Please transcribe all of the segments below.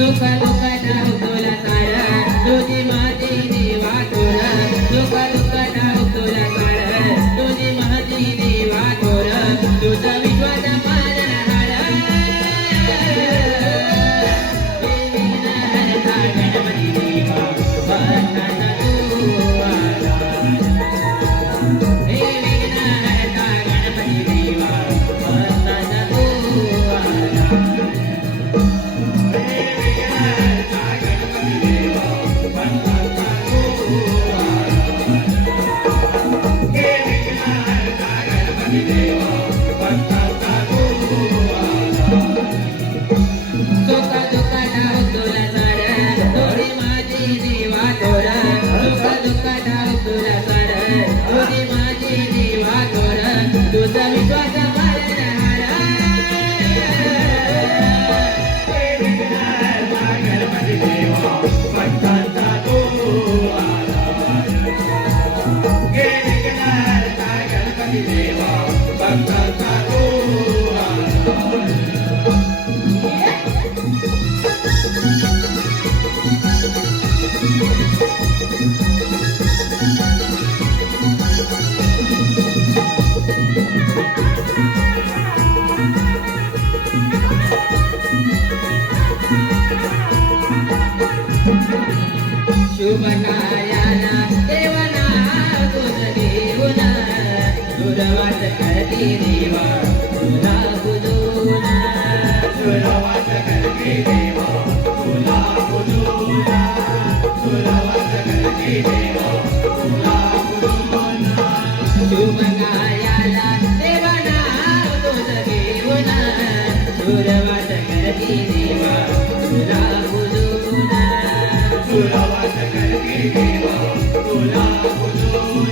सुख दुःख तुला सारा तुझी माझी देवा तुला हे विघ्नहर्ता गणपती देवा भक्तांचा तू शुभकार्याला देवाना तुझ घेऊन सुरवात करती देवा तुला बुजून सुरवात करती देवा तुला बुजून सुरवात करती देवा तुला बुजून शुभकार्याला देवाना तुझ घेऊन सुरवात करती देवा तुला बुजून सुरवात करती देवा तुला बुजून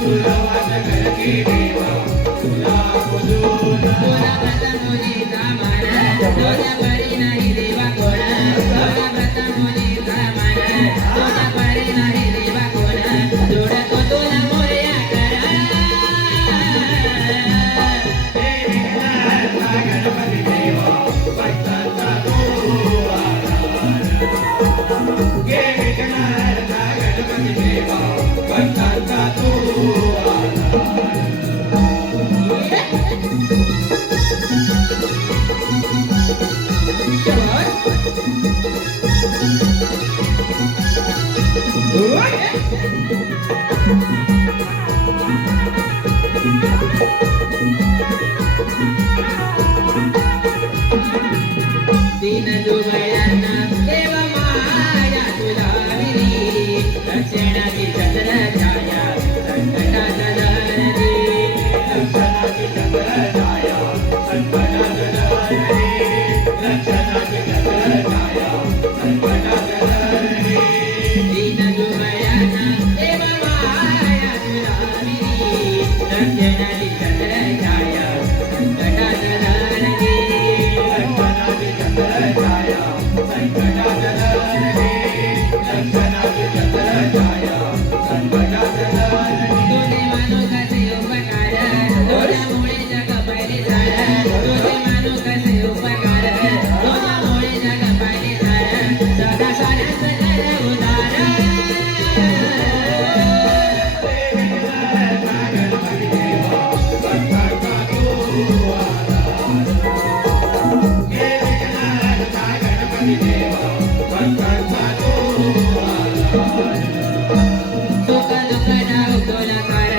सुरवात करती देवा तुला बुजून तुला प्रथम मुलीचा मान तुझ्या परी नाही देवा कोण तुला प्रथम मुलीचा मान तुझ्या परी नाही देवा कोण जोडतो तुला मोरया करा हे विघ्नहर्ता गणपती देवा भक्तांचा तू हे विघ्नहर्ता गणपती देवा भक्तांचा तू दीन दुबळ्यांना देव माया तुला विरी रक्षणाची चंद्र छाया संकटात लहरी रक्षणाची चंद्र छाया संकटात लहरी रक्षणाची चंद्र छाया संकटात लहरी दीन दुबळ्यांना देव माया तुला विरी रक्षणाची चंद्र छाया संकटात लहरी रक्षणाची चंद्र छाया संकटात लहरी रक्षणाची चंद्र छाया संकटात लहरी तुझे मानू कसे उपकार तुझ्यामुळे जग पहिले झाड तुझे मानू कसे उपकार तुझ्यामुळे जग पहिले झाड सदा साऱ्यांचं कर उदार हे विघ्नहर्ता गणपती देवा भक्तांचा तू हे विघ्नहर्ता गणपती देवा भक्तांचा तू सुख दुःख डाव तुला सार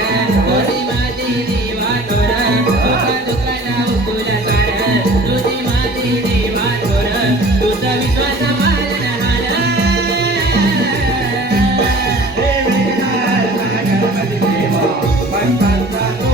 तुझी माझी देवा थोर सुख दुःख डाव तुला सार तुझी माझी देवा थोर तुझा विश्वास मानहार हे विघ्नहर्ता गणपती देवा भक्तांचा तू